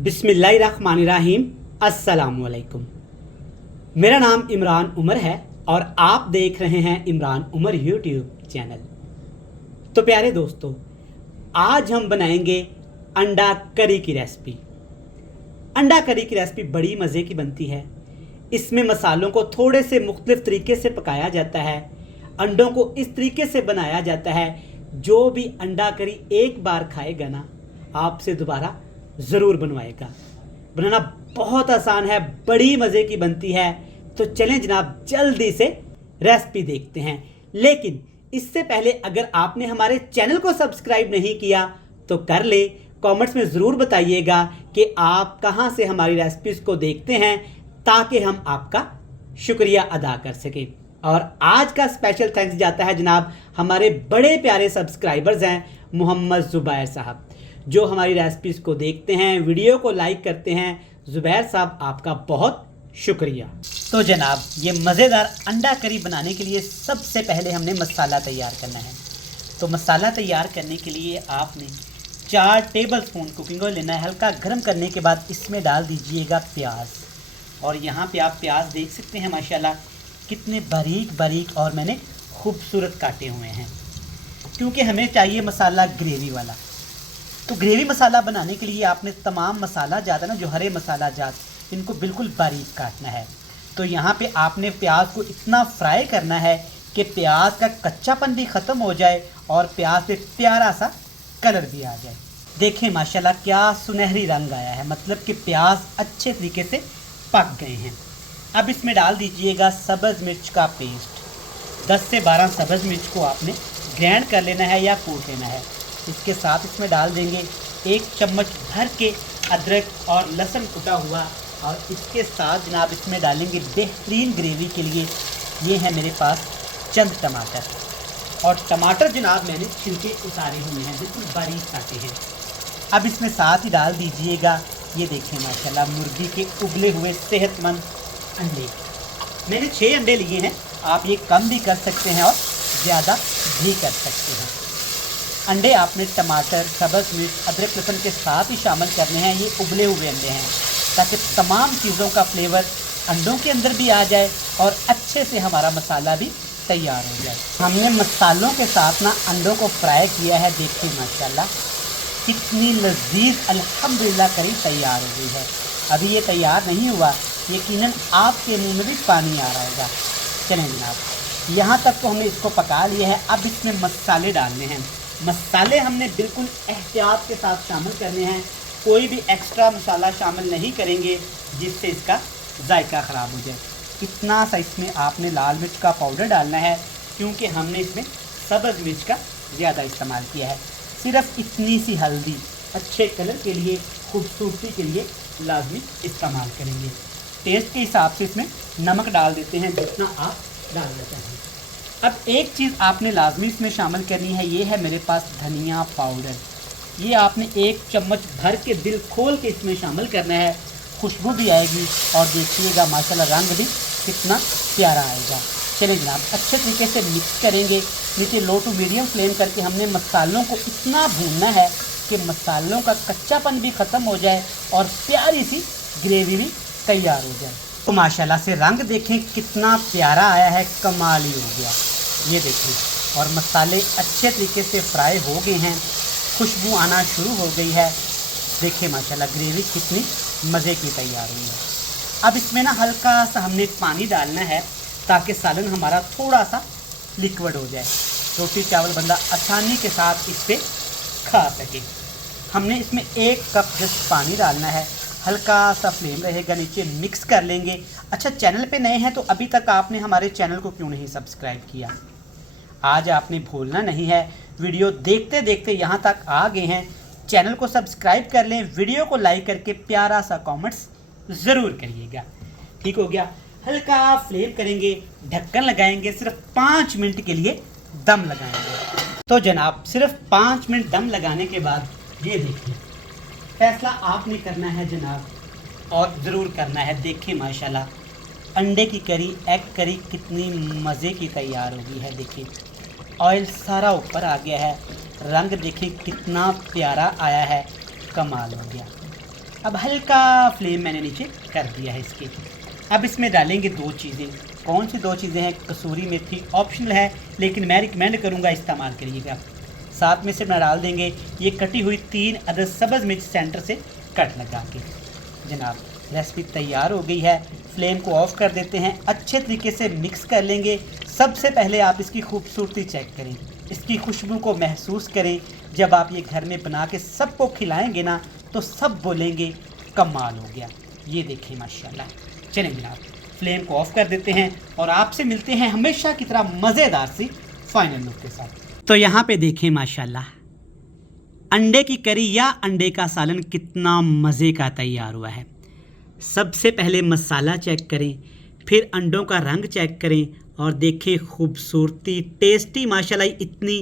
बिस्मिल्लाहिर्रहमानिर्रहीम। अस्सलामुअलैकुम। मेरा नाम इमरान उमर है और आप देख रहे हैं इमरान उमर यूट्यूब चैनल। तो प्यारे दोस्तों, आज हम बनाएंगे अंडा करी की रेसिपी। अंडा करी की रेसिपी बड़ी मज़े की बनती है। इसमें मसालों को थोड़े से मुख्तलिफ तरीके से पकाया जाता है। अंडों को इस तरीके से बनाया जाता है, जो भी अंडा करी एक बार खाएगा ना, आपसे दोबारा ज़रूर बनवाएगा। बनाना बहुत आसान है, बड़ी मज़े की बनती है। तो चलें जनाब, जल्दी से रेसिपी देखते हैं। लेकिन इससे पहले अगर आपने हमारे चैनल को सब्सक्राइब नहीं किया तो कर ले। कमेंट्स में ज़रूर बताइएगा कि आप कहां से हमारी रेसिपीज़ को देखते हैं, ताकि हम आपका शुक्रिया अदा कर सकें। और आज का स्पेशल थैंक्स जाता है जनाब हमारे बड़े प्यारे सब्सक्राइबर्स हैं मोहम्मद ज़ुबैर साहब, जो हमारी रेसिपीज़ को देखते हैं, वीडियो को लाइक करते हैं। ज़ुबैर साहब, आपका बहुत शुक्रिया। तो जनाब, ये मज़ेदार अंडा करी बनाने के लिए सबसे पहले हमने मसाला तैयार करना है। तो मसाला तैयार करने के लिए आपने 4 टेबलस्पून कुकिंग ऑयल लेना है। हल्का गर्म करने के बाद इसमें डाल दीजिएगा प्याज। और यहाँ पे आप प्याज देख सकते हैं माशाल्लाह कितने बारीक बारीक और मैंने खूबसूरत काटे हुए हैं, क्योंकि हमें चाहिए मसाला ग्रेवी वाला। तो ग्रेवी मसाला बनाने के लिए आपने तमाम मसाला ज़्यादा ना, जो हरे मसाला जात, इनको बिल्कुल बारीक काटना है। तो यहाँ पे आपने प्याज को इतना फ्राई करना है कि प्याज का कच्चापन भी ख़त्म हो जाए और प्याज पे प्यारा सा कलर भी आ जाए। देखें माशाल्लाह क्या सुनहरी रंग आया है, मतलब कि प्याज अच्छे तरीके से पक गए हैं। अब इसमें डाल दीजिएगा सब्ज़ मिर्च का पेस्ट। 10 से 12 सब्ज़ मिर्च को आपने ग्राइंड कर लेना है या कूट लेना है। इसके साथ इसमें डाल देंगे 1 चम्मच भर के अदरक और लहसुन कुटा हुआ। और इसके साथ जनाब इसमें डालेंगे बेहतरीन ग्रेवी के लिए, ये है मेरे पास चंद टमाटर। और टमाटर जनाब मैंने छिलके उतारे हुए हैं, बिल्कुल बारीक काटे हैं। अब इसमें साथ ही डाल दीजिएगा, ये देखें माशाल्लाह, मुर्गी के उबले हुए सेहतमंद अंडे। मैंने 6 अंडे लिए हैं, आप ये कम भी कर सकते हैं और ज़्यादा भी कर सकते हैं। अंडे आपने टमाटर, सब्ज़ मिर्च, अदरक लहसुन के साथ ही शामिल करने हैं। ये उबले हुए अंडे हैं, ताकि तमाम चीज़ों का फ्लेवर अंडों के अंदर भी आ जाए और अच्छे से हमारा मसाला भी तैयार हो जाए। हमने मसालों के साथ ना अंडों को फ्राई किया है। देखिए माशाल्लाह कितनी लजीज अल्हम्दुलिल्लाह करी तैयार हो गई है। अभी ये तैयार नहीं हुआ, यकीनन आपके मुँह में भी पानी आ रहा होगा। चलें जनाब, यहाँ तक तो हमने इसको पका लिया है। अब इसमें मसाले डालने हैं। मसाले हमने बिल्कुल एहतियात के साथ शामिल करने हैं। कोई भी एक्स्ट्रा मसाला शामिल नहीं करेंगे जिससे इसका जायका ख़राब हो जाए। इतना सा इसमें आपने लाल मिर्च का पाउडर डालना है, क्योंकि हमने इसमें सब्ज़ मिर्च का ज़्यादा इस्तेमाल किया है। सिर्फ इतनी सी हल्दी अच्छे कलर के लिए, खूबसूरती के लिए लाजमी इस्तेमाल करेंगे। टेस्ट के हिसाब से इसमें नमक डाल देते हैं, जितना आप डालना चाहें। अब एक चीज़ आपने लाजमी इसमें शामिल करनी है, ये है मेरे पास धनिया पाउडर। ये आपने 1 चम्मच भर के दिल खोल के इसमें शामिल करना है। खुशबू भी आएगी और देखिएगा माशाल्लाह रंग भी कितना प्यारा आएगा। चलिए जनाब, अच्छे तरीके से मिक्स करेंगे। नीचे लो टू मीडियम फ्लेम करके हमने मसालों को इतना भूनना है कि मसालों का कच्चापन भी ख़त्म हो जाए और प्यारी सी ग्रेवी भी तैयार हो जाए। तो माशाल्लाह से रंग देखें कितना प्यारा आया है, कमाल ही हो गया। ये देखिए, और मसाले अच्छे तरीके से फ्राई हो गए हैं, खुशबू आना शुरू हो गई है। देखिए माशाल्लाह ग्रेवी कितनी मज़े की तैयार हुई है। अब इसमें ना हल्का सा हमने पानी डालना है, ताकि सालन हमारा थोड़ा सा लिक्विड हो जाए, रोटी चावल बंदा आसानी के साथ इस पर खा सके। हमने इसमें 1 कप जस्ट पानी डालना है। हल्का सा फ्लेम रहेगा, नीचे मिक्स कर लेंगे। अच्छा, चैनल पे नए हैं तो अभी तक आपने हमारे चैनल को क्यों नहीं सब्सक्राइब किया? आज आपने भूलना नहीं है, वीडियो देखते देखते यहाँ तक आ गए हैं, चैनल को सब्सक्राइब कर लें। वीडियो को लाइक करके प्यारा सा कमेंट्स ज़रूर करिएगा। ठीक हो गया, हल्का फ्लेम करेंगे, ढक्कन लगाएंगे, सिर्फ 5 मिनट के लिए दम लगाएंगे। तो जनाब सिर्फ 5 मिनट दम लगाने के बाद ये देखिए, फैसला आपने करना है जनाब, और ज़रूर करना है। देखिए माशाल्लाह अंडे की करी, एग करी कितनी मज़े की तैयार हो गई है। देखिए ऑयल सारा ऊपर आ गया है, रंग देखिए कितना प्यारा आया है, कमाल हो गया। अब हल्का फ्लेम मैंने नीचे कर दिया है इसके। अब इसमें डालेंगे 2 चीज़ें। कौन सी 2 चीज़ें हैं? कसूरी मेथी ऑप्शनल है, लेकिन मैं रिकमेंड करूँगा इस्तेमाल करिएगा। साथ में से मैं डाल देंगे ये कटी हुई 3 अदद सब्ज़ मिर्च सेंटर से कट लगा के। जनाब रेसिपी तैयार हो गई है। फ्लेम को ऑफ कर देते हैं, अच्छे तरीके से मिक्स कर लेंगे। सबसे पहले आप इसकी खूबसूरती चेक करें, इसकी खुशबू को महसूस करें। जब आप ये घर में बना के सबको खिलाएंगे ना तो सब बोलेंगे कमाल हो गया। ये देखें माशाल्लाह। चलें जनाब फ्लेम को ऑफ कर देते हैं और आपसे मिलते हैं हमेशा की तरह मज़ेदार सी फाइनल लुक के साथ। तो यहाँ पे देखें माशाल्लाह अंडे की करी या अंडे का सालन कितना मज़े का तैयार हुआ है। सबसे पहले मसाला चेक करें, फिर अंडों का रंग चेक करें और देखें खूबसूरती, टेस्टी माशाल्लाह। इतनी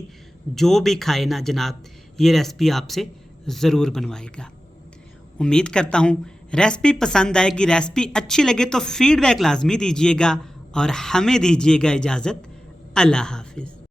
जो भी खाए ना जनाब ये रेसिपी आपसे ज़रूर बनवाएगा। उम्मीद करता हूँ रेसिपी पसंद आएगी। रेसिपी अच्छी लगे तो फीडबैक लाजमी दीजिएगा और हमें दीजिएगा इजाज़त। अल्लाह हाफिज़।